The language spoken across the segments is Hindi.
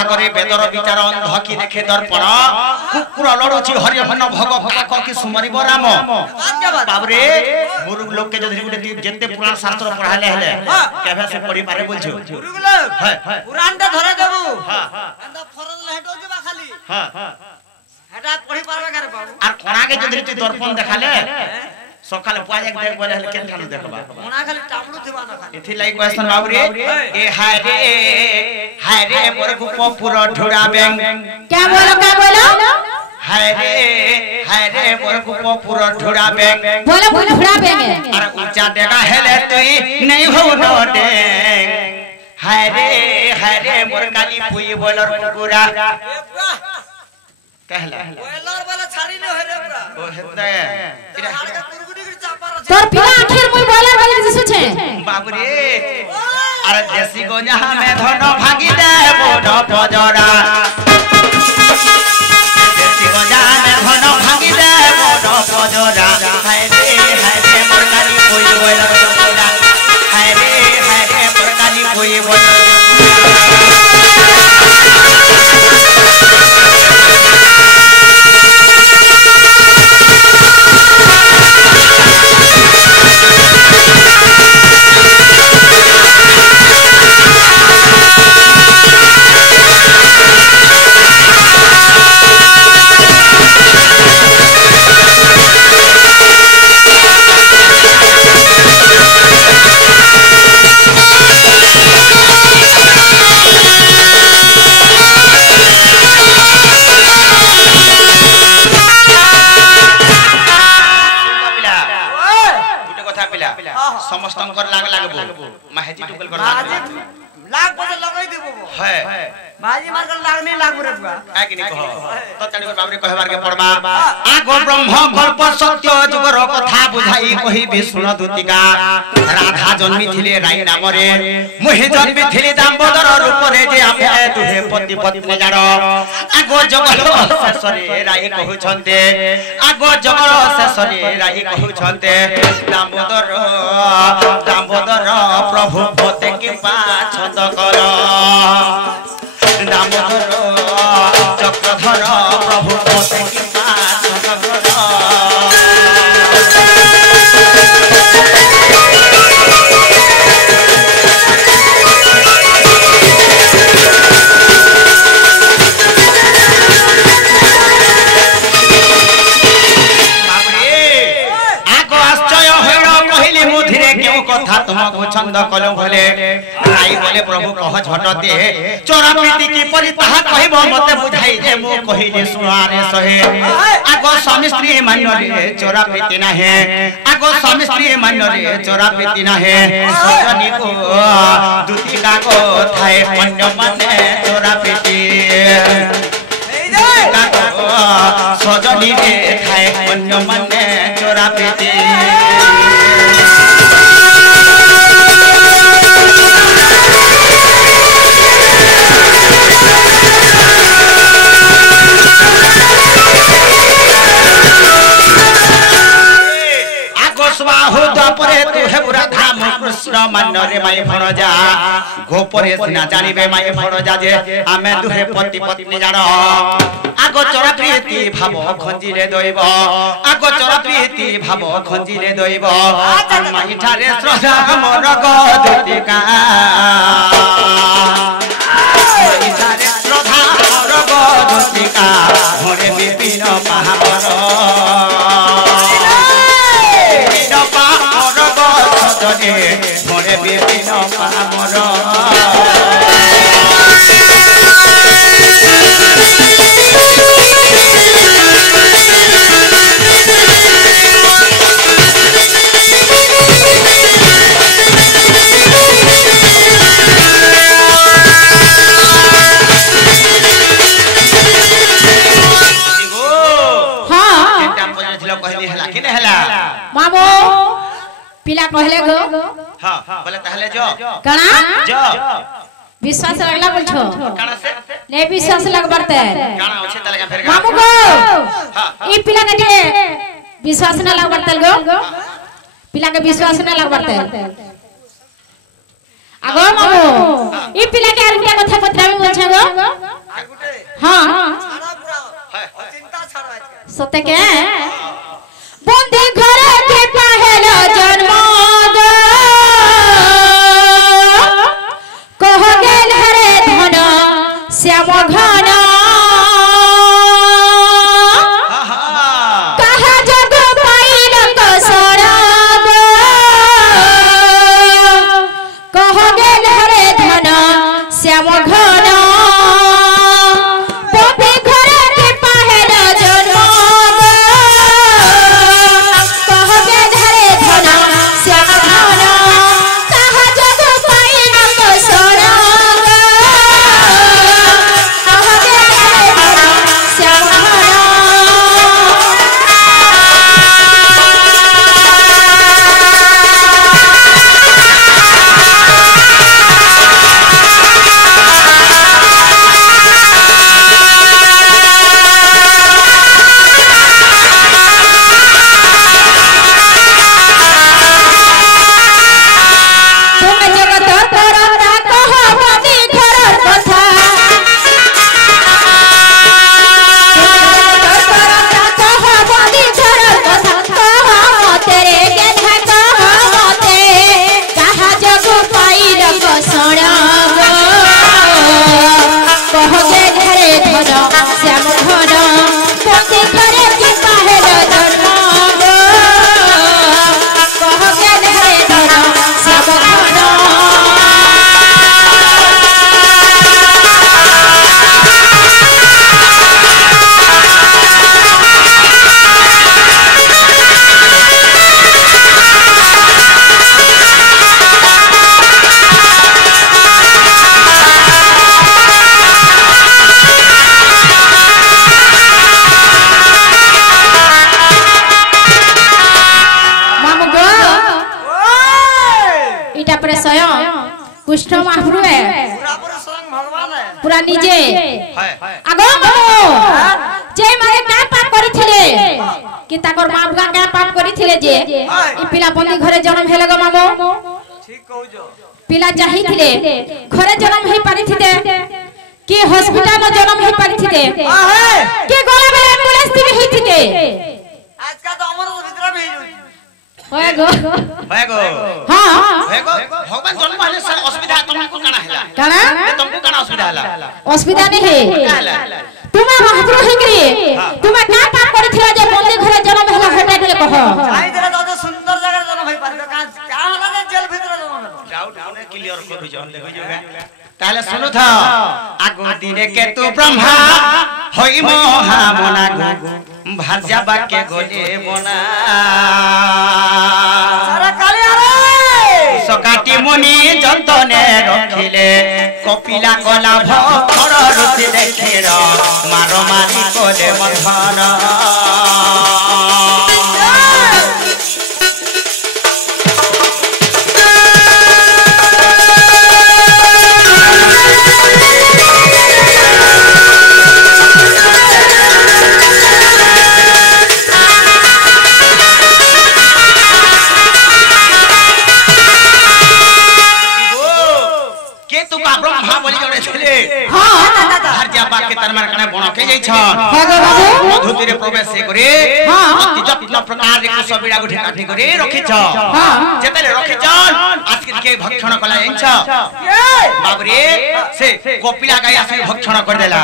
आगरे बेदर विचार अंध की देखे दर्पण कुकुर लड़ुची हरिहन भग काक की सुमरिब राम बाबरे मुरुग लोग के जदि गुटे जेते पुराण शास्त्र पढ़ाले हेले केभे से पढ़ी पारे बोलछु मुरुग लोग पुराण ता धरे देबू हां एंदा फरज हेटो जेबा खाली हां हेटा पढ़ी पारबे करे बाबू आर कोना के जदि तू दर्पण देखाले सकाल पुआ एक देख बोले हल केन खानु देखबा कोना खाली टामडू थिबा न खाली एथि लाई क्वेश्चन बाबू रे ए हाय रे मोर गुपपुर ढोड़ा बेंग क्या बोलो हाय रे मोर गुपपुर ढोड़ा बेंग बोलो ढोड़ा बेंग अरे ऊंचा देगा हेले तई नहीं हो न डेंग हाय रे मोर काली पुई बोलर कुकुरा कहला बोलर वाला छाड़ी न होरे बरा ओ हेते तोर पिला आखिर मुई बोलर वाला जे सुछे बाबू रे अरे देसी गोजा में धन भागी दे बोड पजरा देसी गोजा में धन भागी दे बोड पजरा हाय रे मोर काली कोई बोलर कुकुरा हाय रे मोर काली कोई बोलर समस्तंकर लाग लागबो माहेजी टुकल कर लाग बजे लगाई देबो है माजी मार कर लाग नहीं लाग रे बुआ आ कि नहीं कहो तो तणी कर बाबरे कहबार के पड़बा आगो ब्रह्म गल्प सत्य जुगर कथा बुझाई कहि विष्णु दूतिका राधा जन्मी थिले राई नाम रे मोहि जन्मी थिले दामोदर रूप रे जे आपे दुहे पति पत्नी जाड़ आगो जगल शेषरे राई कहू छन्ते आगो जगल शेषरे राई कहू छन्ते दामोदर प्रभु पते के पाछंद कर दामोदर चक्रधर प्रभु पते के पाछंद कर कथा तुमको छंद कलो भले राई बोले प्रभु कह झटते चोरा प्रीति की परि ताहा कहबो मते बुझाई जे मो कहिले सुनारे सहे आगो स्वामी स्त्री मान्य रे चोरा प्रीति ना है आगो स्वामी स्त्री मान्य रे चोरा प्रीति ना है सजनी को दुतिका को थाए पुण्य माने चोरा प्रीति सजनी रे थाए पुण्य माने चोरा प्रीति स्वाहु द्वापरे तु हे बुरा धाम कृष्ण मान रे माय भणजा गोपरे सिना जानिबे माय भणजा जे आमे दुहे पति पत्नी जान आगो चोरा प्रीति भाव खंजिले दैव आगो चोरा प्रीति भाव खंजिले दैव माई ठारे श्रद्धा मोर गदिका माई ठारे श्रद्धा मोर गदिका घरे विपिन महावर मोरे विपिन महावर पिला कहले गो हां बोले कहले जो कणा जो विश्वास लगला बोलछो कणा से ने विश्वास लग बरते कणा ओछे तलगा फेर मामू गो ई पिला के विश्वास न लग बरतल गो पिला के विश्वास न लग बरते आगो मामू ई पिला के आर गुटा कथा पत्रा में बोलछे गो सत्य के बंदी घर के पहला जन्म कह गेल हरे धन श्याम घन कहा जग पाइल कसरब कह गेल हरे धन श्याम घन कृष्ण महाप्रभु है पूरा निजे आगो जे माने का पाप करिथिले कि ताकर मां बुआ का पाप करिथिले जे ई पिला बंदी घरे जन्म हेले गो मामो ठीक कहू जो पिला जाहिथिले घरे जन्म हे पारिथिते कि हॉस्पिटल में जन्म हे पारिथिते कि गोला बेले एम्बुलेंस थी हेथिते आज का तो अमर भीतर भेजु होय गो हां भगवान जन्म हले सर असुविधा तुमको काना हैला काना तुमको काना असुविधा हैला असुविधा नहीं है तुमा महाप्रभु है कि तुमा का पाप करिथिला जे बंदी घरे जन्म हेला हेटा के कह आई देला तो सुंदर जगह जन्म होई पार का होला जेल भीतर जन्म डाउट होने क्लियर कर जोन देखो जोगा ताले सुनु था आगो दिने के तू ब्रह्मा होई मोहा मना गो भाजा बाके गोजे बना सारा कालिया रे सकाटी मुनि जतने रखिले कपिला कला भर रुचि देखेर मारो मारी कोले मथन के तरमार कने बण के जाई छ मधुतिर प्रवेश से करे अति जत्न प्रकार रे कुसबिडा गुठी काठी करे रखि छ जेतले रखि छ आज के भक्षण कला जाई छ बाबरे से कोपिला गाय आसे भक्षण कर देला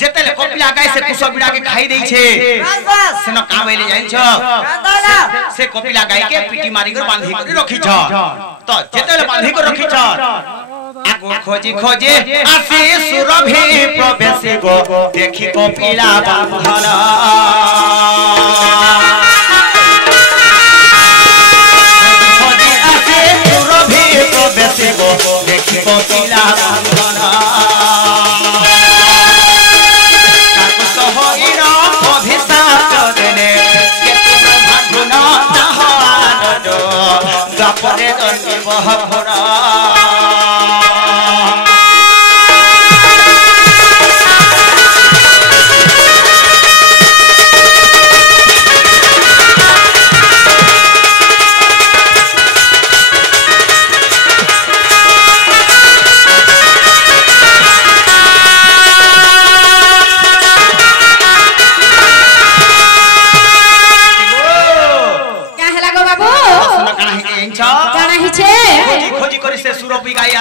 जेतले कोपिला गाय से कुसबिडा के खाई देई छे से न कावेले जाई छ से कोपिला गाय के पिटी मारी कर बांधी कर रखि छ तो जेतले बांधी कर रखि छ आगो खोजी खोजे आसी सुरभि प्रवेश गो देखि कोपिला बांधन खोजी आसी सुरभि प्रवेश गो देखि कोपिला बांधन काकु सोहिर अभिशाप देने केतु ब्रह्मागुण जहान दो द्वापरे दंडी बहपुरा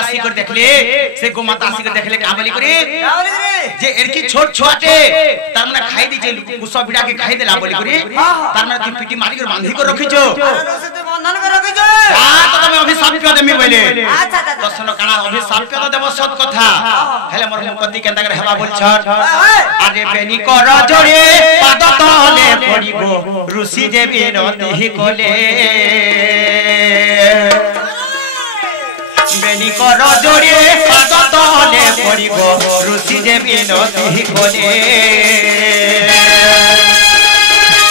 आसी कर देखले से गोमाता आसी कर देखले का बोली करे जे एरकी छोट छोटे तार माने खाई दी जे कुसो बिडा के खाई देला बोली करे तार माने ती पिटी मारी कर बांधी कर रखिजो अरे रोसे ते बंधन कर रखिजो आ तो तमे अभिशाप देमी बोले अच्छा अच्छा दसन काना अभिशाप तो देबो सत कथा हेले मोर मुपति केंदा कर हेबा बोल छन अरे बेनी कर जोड़े पाद तले पड़िबो ऋषि जे बिनती कोले बेनी कर जोड़े पाद तले पड़िबो ऋषि जे बिनती कोले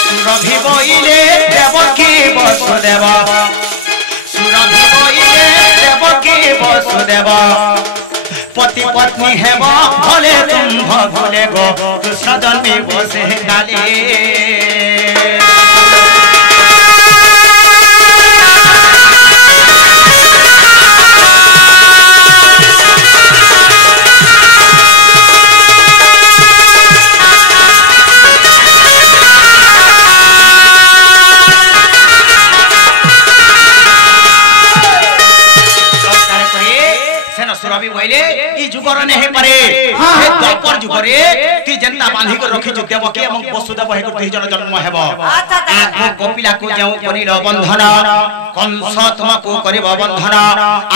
सुरभि बोइले देवकी वसुदेव सुरभि बोइले देवकी वसुदेव पति पत्नी हेब भले तुम भूले गो कृष्ण जन्मी बसे काले सुरभि बोइले ई जुगर ने हे पारे हे द्वापर जुगरे ती जनता बांधी कर रखि जो देवकी एवं वसुदेव हे कर जन जन्म हेबो आ कपिला को जेउ करिल बंधन कंस तुमको करिब बंधन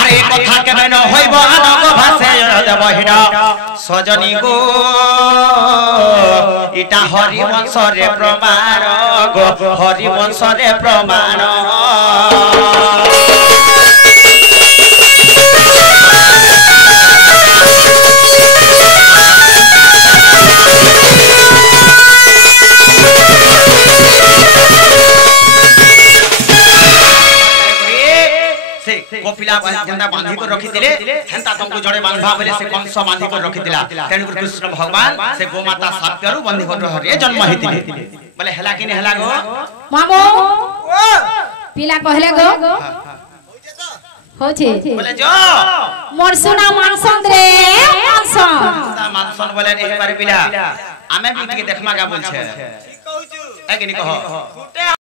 अरे कथा केबे न होइब आनग भाषे देव हिडा सजनी गो इटा हरि वंश रे प्रमाण गो हरि वंश रे प्रमाण कपिला जनता बांधी कर रखि दिले हेंता तुमको जड़े बांधबा बोले से कंस बांधी कर रखि दिला तेन कृष्ण भगवान से गोमाता साप्यरु बांधी कर रे जन्म हितिले बोले हला कि ने हला गो मामो पिला कहले गो होछे बोले जो मोर सुना मानसन रे मानसन बोले एक बार पिला आमे भी के देखमा का बोल छे ए कि नि कहो